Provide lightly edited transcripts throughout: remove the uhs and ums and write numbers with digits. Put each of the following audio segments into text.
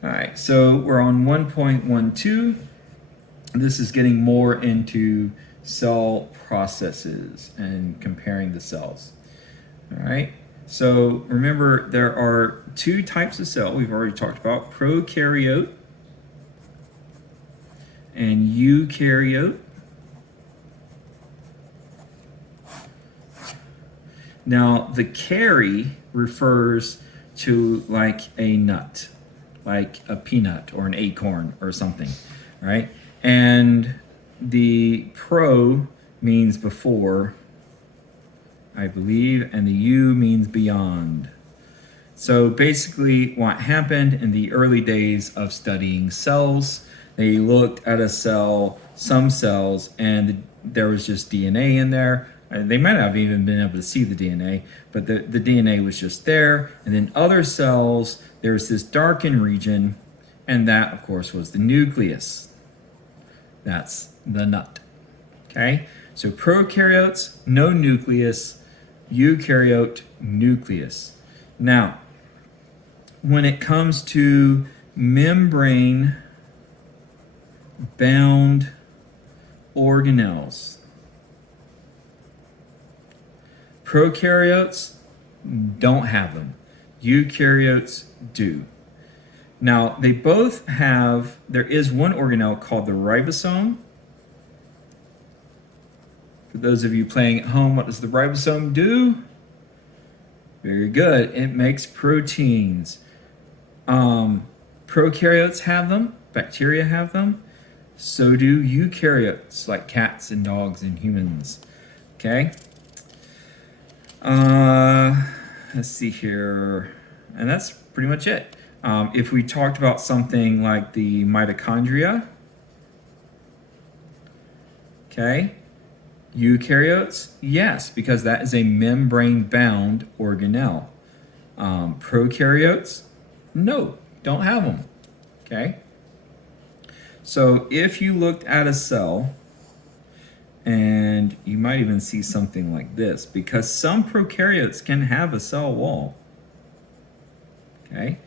All right, so we're on 1.12. This is getting more into cell processes and comparing the cells. All right, so remember there are two types of cell we've already talked about, prokaryote and eukaryote. Now the carry refers to like a nut, like a peanut or an acorn or something, right? And the pro means before, I believe, and the U means beyond. So basically what happened in the early days of studying cells, they looked at a cell, some cells, and there was just DNA in there. They might have even been able to see the DNA, but the DNA was just there. And then other cells, there's this darkened region, and that, of course, was the nucleus. That's the nut. Okay? So prokaryotes, no nucleus. Eukaryote, nucleus. Now, when it comes to membrane-bound organelles, prokaryotes don't have them. Eukaryotes do. Now, they both have, there is one organelle called the ribosome. For those of you playing at home, what does the ribosome do? Very good. It makes proteins. Prokaryotes have them. Bacteria have them. So do eukaryotes, like cats and dogs and humans. Okay? Let's see here. And that's pretty much it. If we talked about something like the mitochondria, okay, eukaryotes, yes, because that is a membrane-bound organelle. Prokaryotes, no, don't have them, okay? So if you looked at a cell, and you might even see something like this, because some prokaryotes can have a cell wall, okay?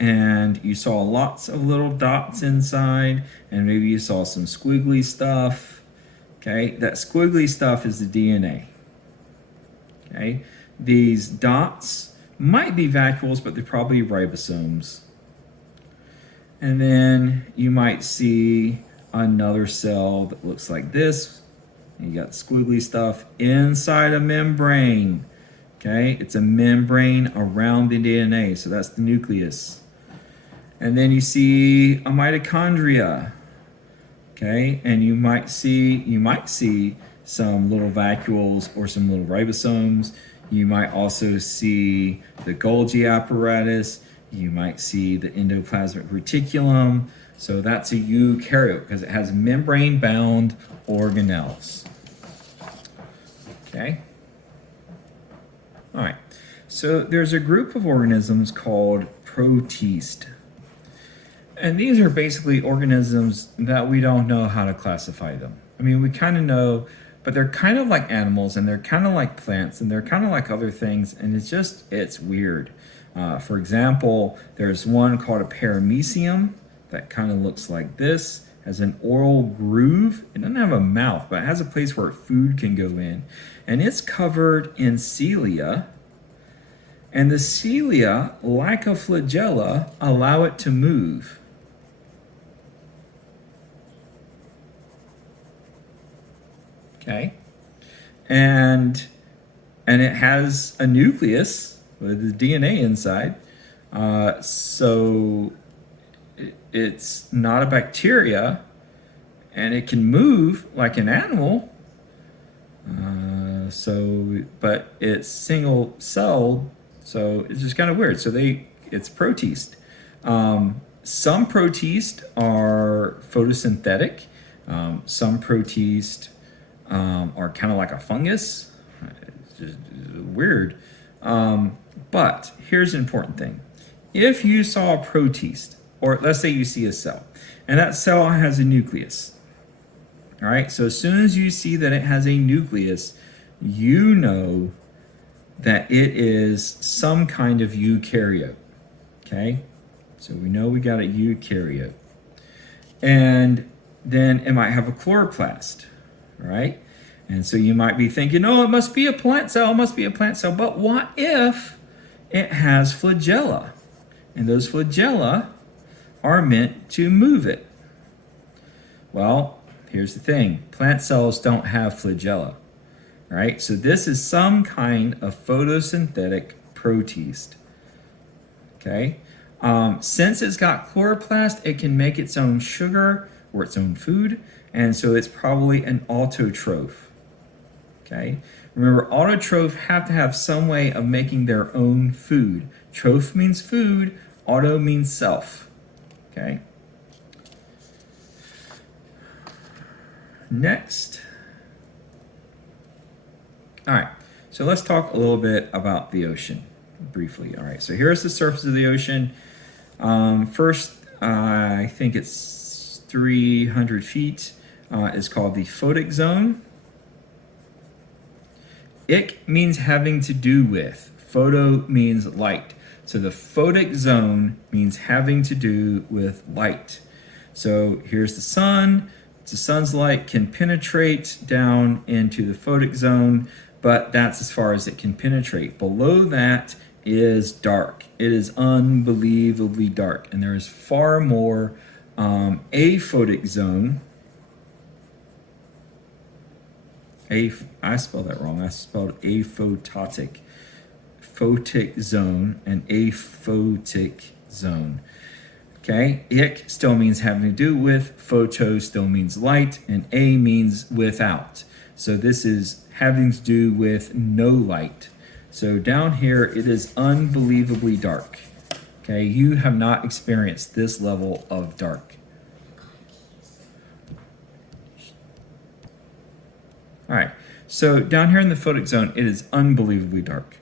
And you saw lots of little dots inside, and maybe you saw some squiggly stuff. Okay, that squiggly stuff is the DNA. Okay, these dots might be vacuoles, but they're probably ribosomes. And then you might see another cell that looks like this. You got squiggly stuff inside a membrane. Okay, it's a membrane around the DNA, so that's the nucleus. And then you see a mitochondria, okay, and you might see some little vacuoles or some little ribosomes. You might also see the Golgi apparatus. You might see the endoplasmic reticulum. So that's a eukaryote because it has membrane-bound organelles. Okay. All right. So there's a group of organisms called protists. And these are basically organisms that we don't know how to classify them. I mean, we kind of know, but they're kind of like animals, and they're kind of like plants, and they're kind of like other things, and it's weird. For example, there's one called a paramecium that kind of looks like this, has an oral groove. It doesn't have a mouth, but it has a place where food can go in. And it's covered in cilia, and the cilia, like a flagella, allow it to move. Okay, and it has a nucleus with the DNA inside, so it's not a bacteria, and it can move like an animal. But it's single celled, so it's just kind of weird. So it's protist. Some protists are photosynthetic. Some protists are kind of like a fungus. It's just weird. But here's the important thing. If you saw a protist, or let's say you see a cell, and that cell has a nucleus, all right? So as soon as you see that it has a nucleus, you know that it is some kind of eukaryote, Okay, so we know we got a eukaryote. And then it might have a chloroplast, right? And so you might be thinking, oh, it must be a plant cell, it must be a plant cell. But what if it has flagella? And those flagella are meant to move it. Well, here's the thing. Plant cells don't have flagella, right? So this is some kind of photosynthetic protist, okay? Since it's got chloroplast, it can make its own sugar or its own food, and so it's probably an autotroph, okay? Remember, autotroph have to have some way of making their own food. Troph means food, auto means self, okay? Next. All right, so let's talk a little bit about the ocean briefly. All right, so here's the surface of the ocean. First, I think it's 300 feet. Is called the photic zone. Ik means having to do with. Photo means light. So the photic zone means having to do with light. So here's the sun. The sun's light can penetrate down into the photic zone, but that's as far as it can penetrate. Below that is dark. It is unbelievably dark, and there is far more aphotic zone. I spelled that wrong. I spelled aphototic. Photic zone and aphotic zone. Okay, ik still means having to do with, photo still means light, and a means without. So this is having to do with no light. So down here, it is unbelievably dark. Okay, you have not experienced this level of dark. All right, so down here in the photic zone, it is unbelievably dark.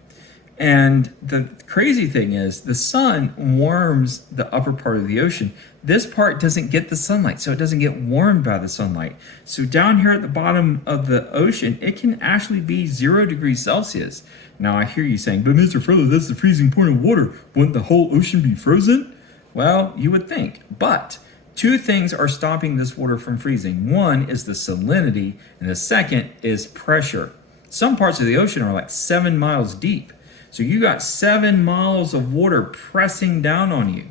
And the crazy thing is the sun warms the upper part of the ocean. This part doesn't get the sunlight, so it doesn't get warmed by the sunlight. So down here at the bottom of the ocean, it can actually be 0 degrees Celsius. Now I hear you saying, but Mr. Frodo, that's the freezing point of water. Wouldn't the whole ocean be frozen? Well, you would think, but two things are stopping this water from freezing. One is the salinity, and the second is pressure. Some parts of the ocean are like 7 miles deep. So you got 7 miles of water pressing down on you.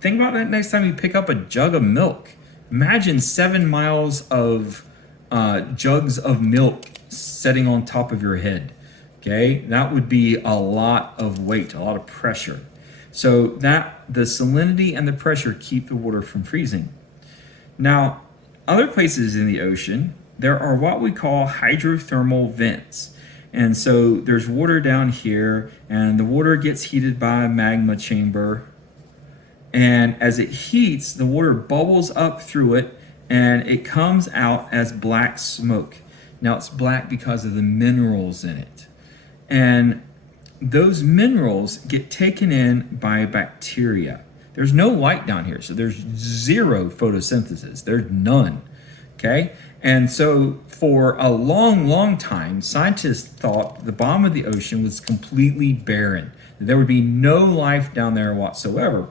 Think about that next time you pick up a jug of milk. Imagine 7 miles of jugs of milk sitting on top of your head. Okay, that would be a lot of weight, a lot of pressure. So that the salinity and the pressure keep the water from freezing. Now, other places in the ocean, there are what we call hydrothermal vents. And so there's water down here, and the water gets heated by a magma chamber. And as it heats, the water bubbles up through it, and it comes out as black smoke. Now it's black because of the minerals in it. And those minerals get taken in by bacteria. There's no light down here, so there's 0 photosynthesis. There's none, okay? And so for a long, long time, scientists thought the bottom of the ocean was completely barren. There would be no life down there whatsoever.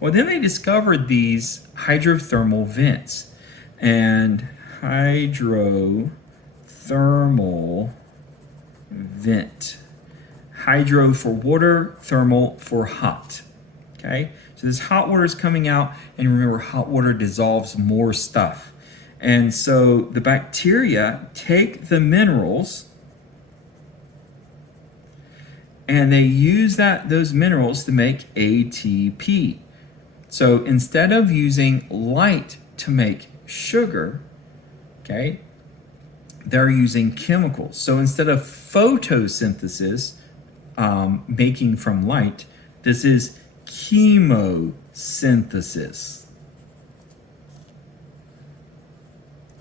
Well, then they discovered these hydrothermal vents. And hydrothermal vent. Hydro for water, thermal for hot. Okay? So this hot water is coming out, and remember, hot water dissolves more stuff. And so the bacteria take the minerals and they use those minerals to make ATP. So instead of using light to make sugar, okay, they're using chemicals. So instead of photosynthesis, making from light, this is chemosynthesis.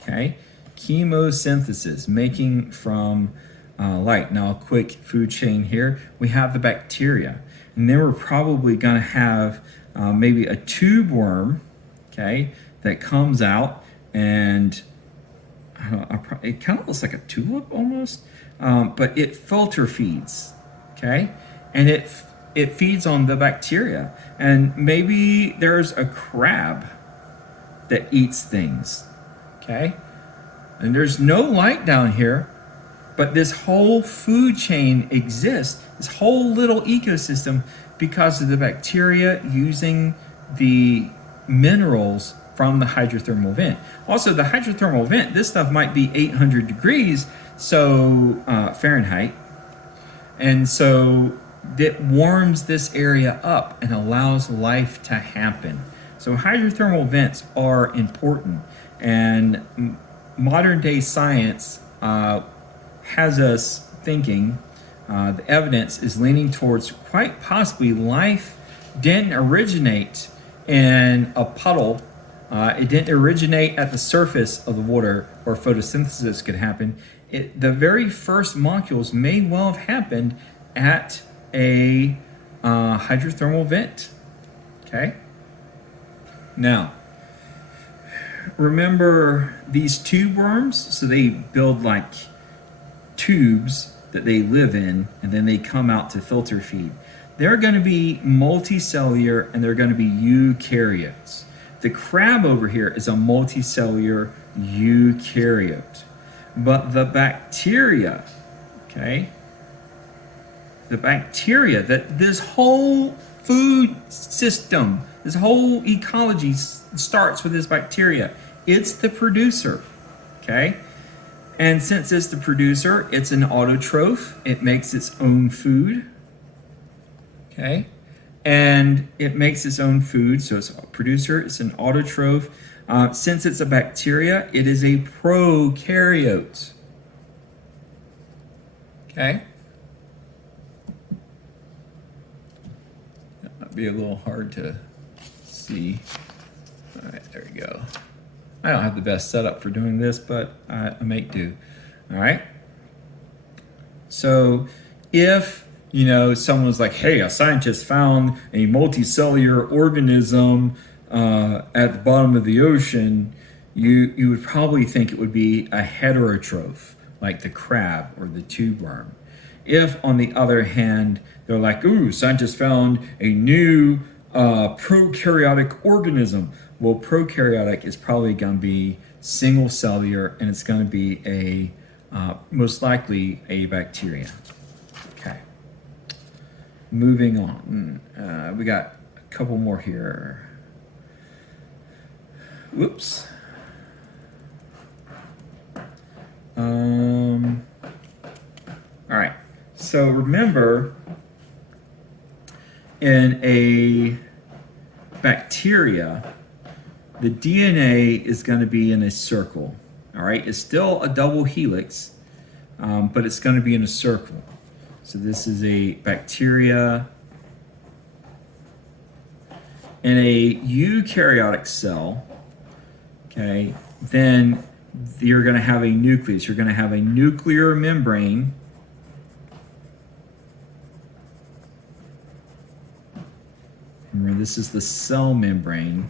Okay, chemosynthesis, making from light. Now, a quick food chain here. We have the bacteria, and then we're probably going to have maybe a tube worm, okay, that comes out, and it kind of looks like a tulip almost, but it filter feeds, okay, and it it feeds on the bacteria. And maybe there's a crab that eats things, okay? And there's no light down here, but this whole food chain exists, this whole little ecosystem, because of the bacteria using the minerals from the hydrothermal vent. Also, the hydrothermal vent, this stuff might be 800 degrees so Fahrenheit, and so it warms this area up and allows life to happen. So hydrothermal vents are important, and modern day science has us thinking, the evidence is leaning towards quite possibly life didn't originate in a puddle. It didn't originate at the surface of the water where photosynthesis could happen. The very first molecules may well have happened at a hydrothermal vent. Okay? Now, remember these tube worms? So they build like tubes that they live in, and then they come out to filter feed. They're going to be multicellular, and they're going to be eukaryotes. The crab over here is a multicellular eukaryote. But the bacteria, okay, the bacteria, that this whole food system, this whole ecology starts with this bacteria. It's the producer, okay? And since it's the producer, it's an autotroph. It makes its own food, okay? And it makes its own food, so it's a producer, it's an autotroph. Since it's a bacteria, it is a prokaryote, okay? That might be a little hard to see. All right, there we go. I don't have the best setup for doing this, but I make do. All right. So if, someone's like, hey, a scientist found a multicellular organism at the bottom of the ocean, you would probably think it would be a heterotroph, like the crab or the tube worm. If, on the other hand, they're like, ooh, scientists found a new prokaryotic organism. Well, prokaryotic is probably going to be single cellular, and it's going to be most likely a bacteria. Okay. Moving on. We got a couple more here. Whoops. All right. So remember, in a bacteria, the DNA is going to be in a circle. All right, it's still a double helix, but it's going to be in a circle. So this is a bacteria. In a eukaryotic cell, okay, then you're going to have a nucleus. You're going to have a nuclear membrane. Remember, this is the cell membrane.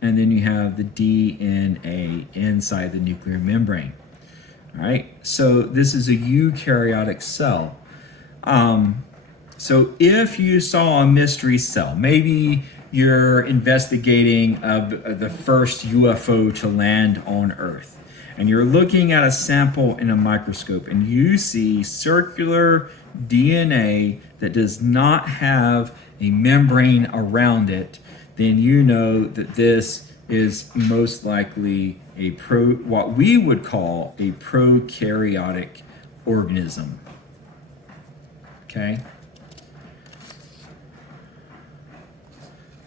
And then you have the DNA inside the nuclear membrane. All right, so this is a eukaryotic cell. So if you saw a mystery cell, maybe you're investigating the first UFO to land on Earth, and you're looking at a sample in a microscope, and you see circular DNA that does not have a membrane around it, then you know that this is most likely what we would call a prokaryotic organism. Okay?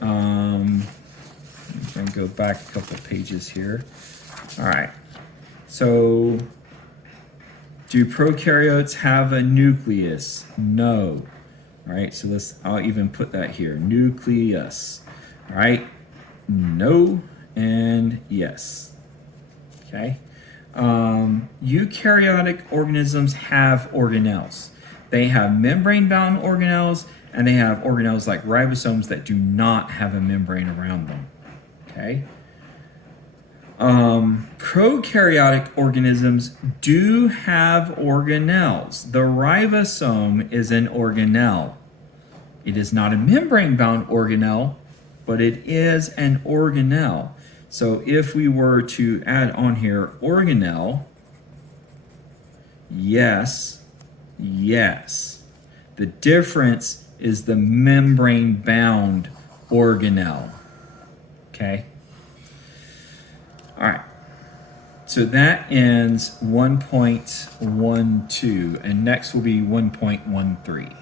I'm going to go back a couple pages here. All right. So, do prokaryotes have a nucleus? No. All right, so I'll even put that here. Nucleus. All right, no and yes. Okay. Eukaryotic organisms have organelles. They have membrane-bound organelles, and they have organelles like ribosomes that do not have a membrane around them. Okay. Prokaryotic organisms do have organelles. The ribosome is an organelle. It is not a membrane-bound organelle, but it is an organelle. So if we were to add on here organelle, yes, yes. The difference is the membrane-bound organelle. Okay? All right. So that ends 1.12, and next will be 1.13.